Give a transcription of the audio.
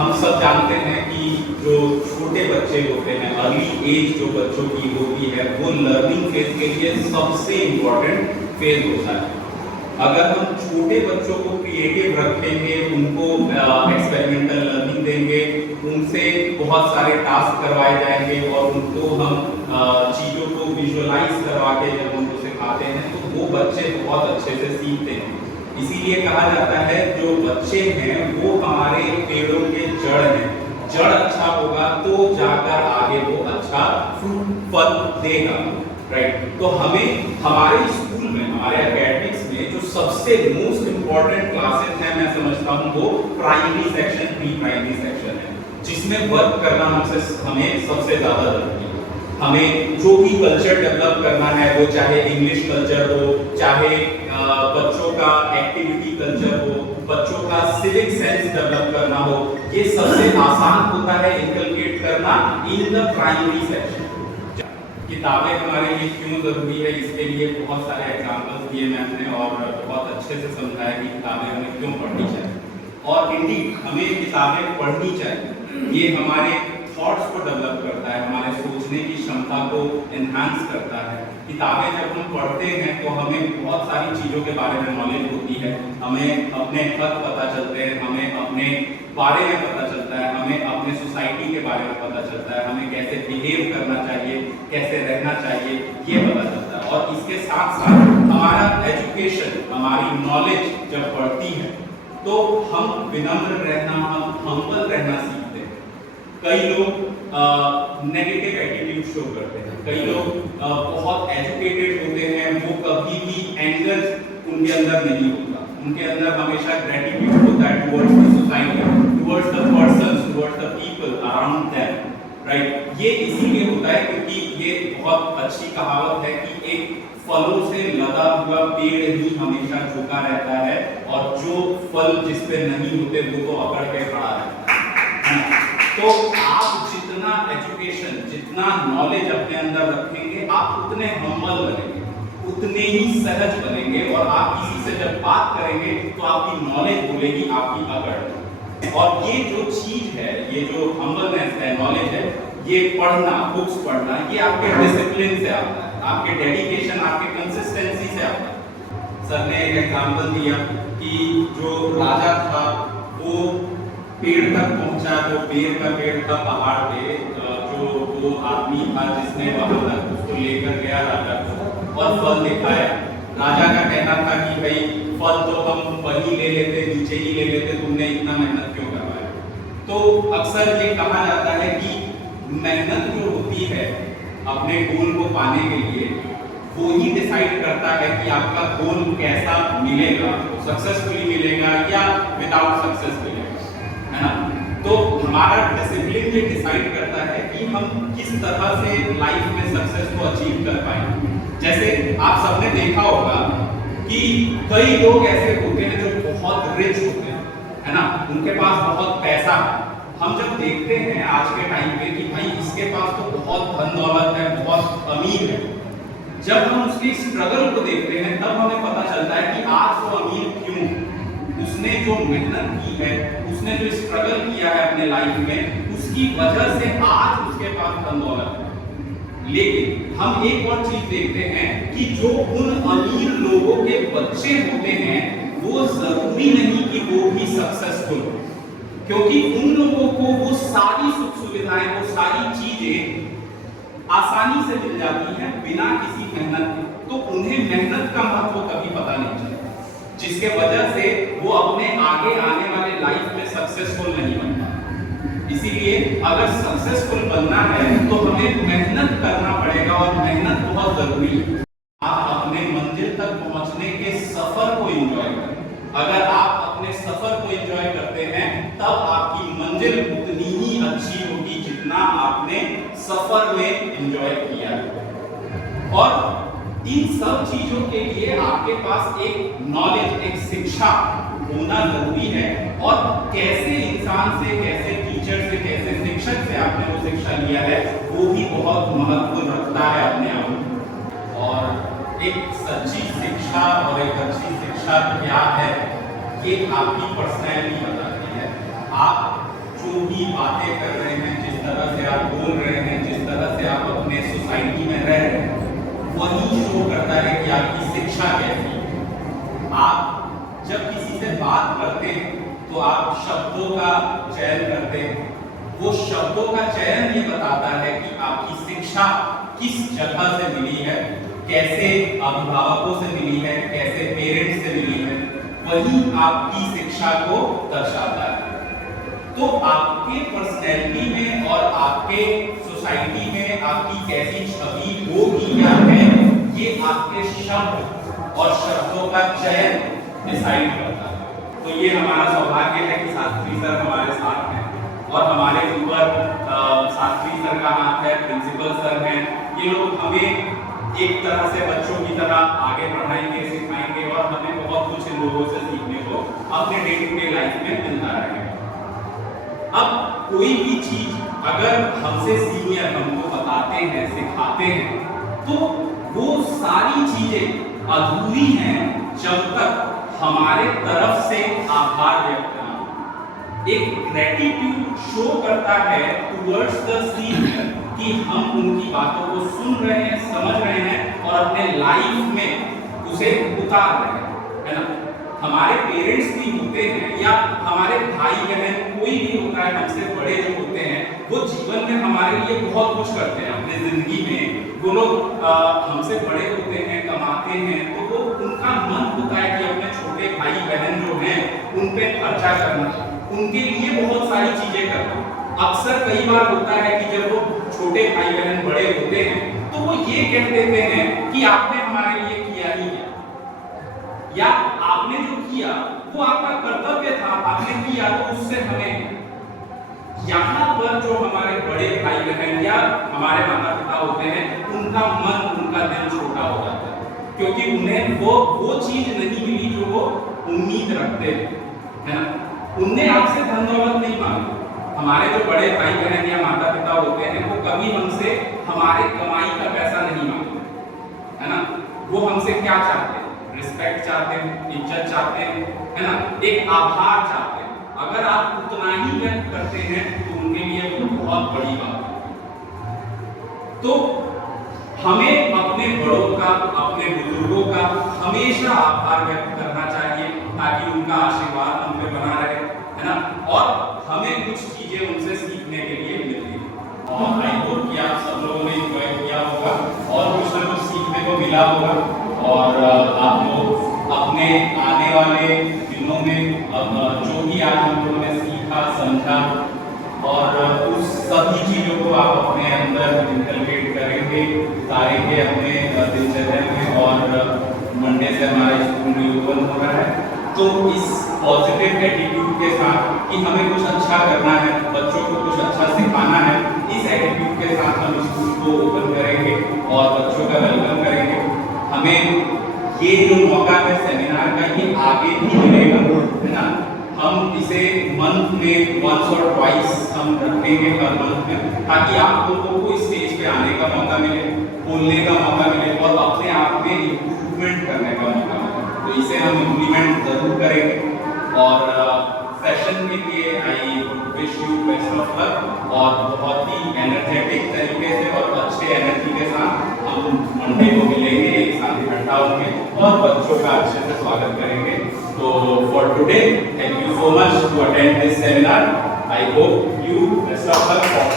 हम सब जानते हैं कि जो छोटे बच्चे होते हैं, अर्ली एज जो बच्चों की होती है, वो लर्निंग फेज के लिए सबसे इम्पोर्टेंट फेज होता है। अगर हम छोटे बच्चों को क्रिएटिव रखेंगे, उनको एक्सपेरिमेंटल लर्निंग देंगे, उनसे बहुत सारे टास्क करवाए जाएंगे और उनको हम चीज़ों को विजुअलाइज करवा के जब उनको सिखाते हैं तो वो बच्चे बहुत अच्छे से सीखते हैं। इसीलिए कहा जाता है जो बच्चे हैं वो हमारे पेड़ों के जड़ हैं। जड़ अच्छा होगा तो जाकर आगे वो अच्छा फ्रूट फल देगा, राइट। तो हमें हमारे स्कूल में, हमारे एकेडमिक्स में जो सबसे मोस्ट इम्पोर्टेंट क्लासेस हैं, मैं समझता हूँ वो primary section, pre primary section है, जिसमें वर्क करना हमें सबसे ज्यादा जरूरी है। हमें जो भी कल्चर डेवलप करना है, वो चाहे इंग्लिश कल्चर हो, चाहे बच्चों का एक्टिविटी कल्चर हो, बच्चों का सिविक सेंस डेवलप करना हो, ये सबसे आसान होता है इनकलकेट करना इन द प्राइमरी सेक्शन। किताबें हमारे लिए क्यों जरूरी है, इसके लिए बहुत सारे एग्जांपल्स दिए मैंने और बहुत अच्छे से समझाया कि किताबें हमें क्यों पढ़नी चाहिए। और इंडीड हमें किताबें पढ़नी चाहिए। ये हमारे थॉट्स को डेवलप करता है, हमारे सोचने की क्षमता को एनहांस करता है। किताबें जब हम पढ़ते हैं तो हमें बहुत सारी चीज़ों के बारे में नॉलेज होती है, हमें अपने हक पता चलते हैं, हमें अपने बारे में पता चलता है, हमें अपने सोसाइटी के बारे में पता चलता है, हमें कैसे बिहेव करना चाहिए, कैसे रहना चाहिए, ये पता चलता है। और इसके साथ साथ हमारा एजुकेशन, हमारी नॉलेज जब बढ़ती है तो हम विनम्र रहना, हम हम्बल रहना सीखते हैं। कई लोग नेगेटिव एटीट्यूड शो करते हैं, कई लोग बहुत एजुकेटेड होते हैं, वो कभी भी एंगर उनके अंदर नहीं होता, उनके अंदर हमेशा ग्रेटिट्यूड होता है towards the society, towards the persons, towards the people around them, right. ये इसीलिए होता है क्योंकि ये बहुत अच्छी कहावत है कि एक फलों से लदा हुआ पेड़ ही हमेशा झुका रहता है और जो फल जिस पे नहीं होते वो तो अकड़ के खड़ा रहता है। तो आप जितना एजुकेशन, जितना नॉलेज अपने अंदर रखेंगे, आप उतने हम्बल बनेंगे, उतने ही सहज बनेंगे और आप किसी से जब बात करेंगे तो आपकी नॉलेज बोलेगी, आपकी अकड़। और ये जो चीज है, ये जो हम्बलनेस है, नॉलेज है, ये पढ़ना, बुक्स पढ़ना, ये आपके डिसिप्लिन से आता है, आपके डेडिकेशन, आपके कंसिस्टेंसी से आता है। सर ने एक एग्जांपल दिया कि जो राजा था वो पेड़ तक पहुंचा, जो बेर का पेड़ था पहाड़ पे, जो वो आदमी था जिसने वहां तक उसको लेकर गया राजा को और फल दिखाया। राजा का कहना था कि भाई फल तो हम वहीं ले लेते, नीचे ही ले लेते, तुमने इतना मेहनत क्यों करवाया। तो अक्सर ये कहा जाता है कि मेहनत जो होती है अपने गोल को पाने के लिए, वो ही डिसाइड करता है कि आपका गोल कैसा मिलेगा, सक्सेसफुली मिलेगा या विदाउट सक्सेस मिलेगा, है ना। तो हमारा डिसिप्लिन ये डिसाइड करता है कि हम किस तरह से लाइफ में सक्सेस को अचीव कर पाएंगे। जैसे आप सबने देखा होगा कि कई लोग ऐसे होते हैं जो बहुत रिच होते हैं, है ना, उनके पास बहुत पैसा है। हम जब देखते हैं आज के टाइम पे कि भाई इसके पास तो बहुत धन दौलत है, बहुत अमीर है, जब हम उसकी स्ट्रगल को देखते हैं तब हमें पता चलता है कि आज वो अमीर क्यों। उसने जो मेहनत की है, उसने जो स्ट्रगल किया है अपने लाइफ में, उसकी वजह से आज उसके पास धन दौलत है। लेकिन हम एक और चीज देखते हैं कि जो उन अमीर लोगों के बच्चे होते हैं वो जरूरी नहीं कि वो भी सक्सेसफुल हो, क्योंकि उन लोगों को वो सारी सुख सुविधाएं, वो सारी चीजें आसानी से मिल जाती हैं बिना किसी मेहनत के। तो उन्हें मेहनत का महत्व कभी पता नहीं चलता, जिसके वजह से वो अपने आगे आने वाले लाइफ में सक्सेसफुल नहीं बन पाते। इसीलिए अगर सक्सेसफुल बनना है तो हमें मेहनत करना पड़ेगा और मेहनत बहुत जरूरी है। आप अपने मंजिल तक पहुंचने के सफर को एंजॉय करें। अगर आप अपने सफर को एंजॉय करते हैं तब आपकी मंजिल उतनी ही अच्छी होगी जितना आपने सफर में एंजॉय किया। और इन सब चीजों के लिए आपके पास एक नॉलेज, एक शिक्षा होना जरूरी है। और कैसे इंसान से, कैसे टीचर से, कैसे शिक्षक से आपने वो शिक्षा लिया है वो भी बहुत महत्व रखता है अपने आप में। और एक सच्ची शिक्षा और एक अच्छी शिक्षा क्या है ये आपकी पर्सनैलिटी बताती है। आप जो भी बातें कर रहे हैं, जिस तरह से आप बोल रहे हैं, जिस तरह से आप अपने सोसाइटी में रह रहे हैं, वही शो करता है कि आपकी शिक्षा कैसी है। आप जब किसी से बात करते हैं तो आप शब्दों का चयन करते हैं। वो शब्दों का चयन ये बताता है कि आपकी शिक्षा किस जगह से मिली है, कैसे अभिभावकों से मिली है, कैसे पेरेंट्स से मिली है, वही आपकी शिक्षा को दर्शाता है। तो आपके पर्सनैलिटी में और आपके सोसाइटी में आपकी कैसी छवि होगी या है, ये आपके शब्द और शब्दों का चयन डिसाइड करता है। तो ये हमारा सौभाग्य है कि शास्त्री सर हमारे साथ हैं और हमारे ऊपर शास्त्री सर का हाथ है, प्रिंसिपल सर हैं। ये लोग हमें एक तरह से बच्चों की तरह आगे बढ़ाएंगे, सिखाएंगे और हमें बहुत कुछ इन लोगों से सीखने को अपने डे टू डे लाइफ में मिलता रहेगा। अब कोई भी चीज अगर हमसे सीनियर हमको बताते हैं, सिखाते हैं, तो वो सारी चीजें अधूरी हैं जब तक हमारे तरफ से आभार व्यक्त ना। एक ग्रेटिट्यूड शो करता है टुवर्ड्स द सीनियर कि हम उनकी बातों को सुन रहे हैं, समझ रहे हैं और अपने लाइफ में उसे उतार रहे हैं, है ना। हमारे पेरेंट्स भी होते हैं या हमारे भाई बहन कोई भी होता है, हमसे बड़े जो होते हैं, वो जीवन में हमारे लिए बहुत कुछ करते हैं अपने जिंदगी में। वो लोग हमसे बड़े होते हैं, कमाते हैं, तो वो उनका मन होता है कि अपने छोटे भाई बहन जो हैं उन पे खर्चा करना, उनके लिए बहुत सारी चीजें करना। अक्सर कई बार होता है कि जब वो छोटे भाई बहन बड़े होते हैं तो वो ये कह देते हैं कि आपने हमारे लिए किया ही क्या, या आपने जो किया वो आपका कर्तव्य था, आपने किया तो उससे हमें। यहाँ पर जो हमारे बड़े भाई बहन या हमारे माता पिता होते हैं, उनका मन, उनका दिल छोटा हो जाता है, क्योंकि उन्हें वो चीज नहीं मिली जो वो उम्मीद रखते हैं, है ना। उनने आपसे धन दौलत नहीं मांगी। हमारे जो बड़े भाई बहन या माता पिता होते हैं वो कभी हमसे हमारे कमाई का पैसा नहीं मांगते, है ना। वो हमसे क्या चाहते हैं? रिस्पेक्ट चाहते हैं, इज्जत चाहते हैं, है ना, एक आभार चाहते हैं। अगर आप उतना ही व्यक्त करते हैं तो उनके लिए वो बहुत बड़ी बात है। तो हमें अपने बड़ों का, अपने बुजुर्गों का हमेशा आभार व्यक्त करना चाहिए ताकि उनका आशीर्वाद हम पे बना रहे, है ना, और हमें कुछ चीजें उनसे सीखने के लिए मिलती है। और आई होप कि आप सब लोगों ने एंजॉय किया होगा और कुछ ना कुछ सीखने को मिला होगा, और आप लोग अपने आने वाले दिनों में जो भी आज हम लोगों ने सीखा, समझा, और उस सभी चीज़ों को आप अपने अंदर इंकलकेट करेंगे, उतारेंगे अपने दिनचर्या में। और मंडे से हमारा स्कूल रिओपन हो रहा है, तो इस पॉजिटिव एटीट्यूड के साथ कि हमें कुछ अच्छा करना है, बच्चों को कुछ अच्छा सिखाना है, इस एटीट्यूड के साथ हम स्कूल को ओपन करेंगे और बच्चों का वेलकम करेंगे। हमें ये जो मौका है सेमिनार का, ये आगे भी मिलेगा, है ना। हम इसे मंथ में वंस और ट्वाइस हम रखेंगे हर मंथ में, ताकि आप लोगों को इस स्टेज पे आने का मौका मिले, बोलने का मौका मिले और अपने आप में इम्प्रूवमेंट करने का मौका मिले। तो इसे हम इम्प्लीमेंट जरूर करेंगे। और सेशन के लिए I wish you best of luck, और बहुत ही एनर्जेटिक तरीके से और अच्छे एनर्जी के साथ हम मंडे को मिलेंगे, एक साथ इकट्ठा होंगे और बच्चों का अच्छे से स्वागत करेंगे। तो for today, thank you so much to attend this seminar. I hope you best of luck.